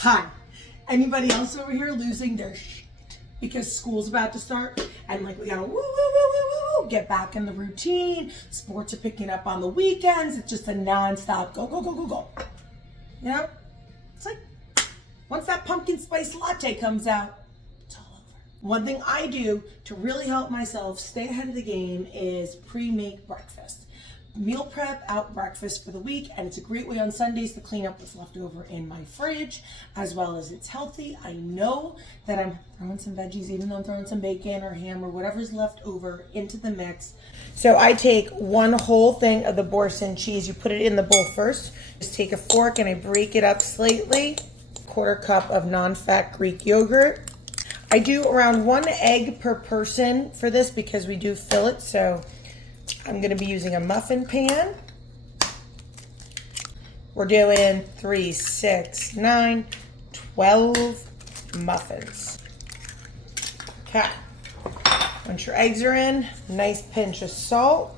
Hi. Anybody else over here losing their shit because school's about to start and like we gotta woo, woo, woo, woo, woo, get back in the routine. Sports are picking up on the weekends. It's just a non-stop go, go, go, go, go. You know? It's like once that pumpkin spice latte comes out, it's all over. One thing I do to really help myself stay ahead of the game is pre-make breakfast. Meal prep out breakfast for the week, and it's a great way on Sundays to clean up what's left over in my fridge, as well as it's healthy. I know that I'm throwing some veggies, even though I'm throwing some bacon or ham or whatever's left over into the mix. So I take one whole thing of the Boursin cheese. You put it in the bowl first. Just take a fork and I break it up slightly. Quarter cup of non-fat Greek yogurt. I do around 1 egg per person for this because we do fill it, so I'm going to be using a muffin pan. We're doing 3, 6, 9, 12 muffins. Okay. Once your eggs are in, nice pinch of salt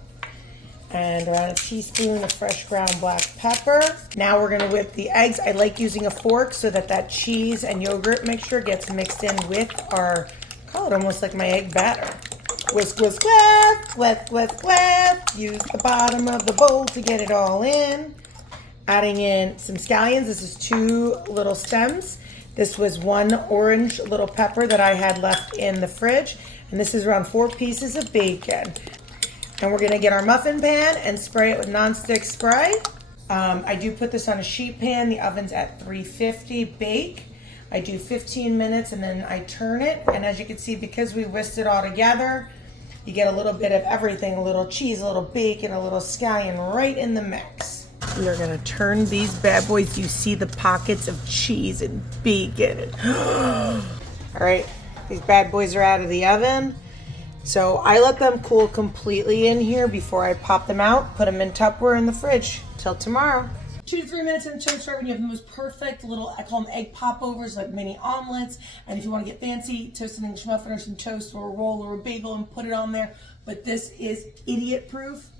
and around a teaspoon of fresh ground black pepper. Now we're going to whip the eggs. I like using a fork so that that cheese and yogurt mixture gets mixed in with our, call it almost like my egg batter. Whisk, whisk, whisk, whisk, whisk, whisk. Use the bottom of the bowl to get it all in. Adding in some scallions. This is 2 little stems. This was 1 orange little pepper that I had left in the fridge. And this is around 4 pieces of bacon. And we're gonna get our muffin pan and spray it with nonstick spray. I do put this on a sheet pan. The oven's at 350 bake. I do 15 minutes and then I turn it. And as you can see, because we whisked it all together, you get a little bit of everything, a little cheese, a little bacon, a little scallion right in the mix. We are gonna turn these bad boys. You see the pockets of cheese and bacon. All right, these bad boys are out of the oven. So I let them cool completely in here before I pop them out, put them in Tupperware in the fridge. Till tomorrow. 2 to 3 minutes in the toaster oven, you have the most perfect little, I call them egg popovers, like mini omelets. And if you want to get fancy, toast an English muffin or some toast or a roll or a bagel and put it on there. But this is idiot proof.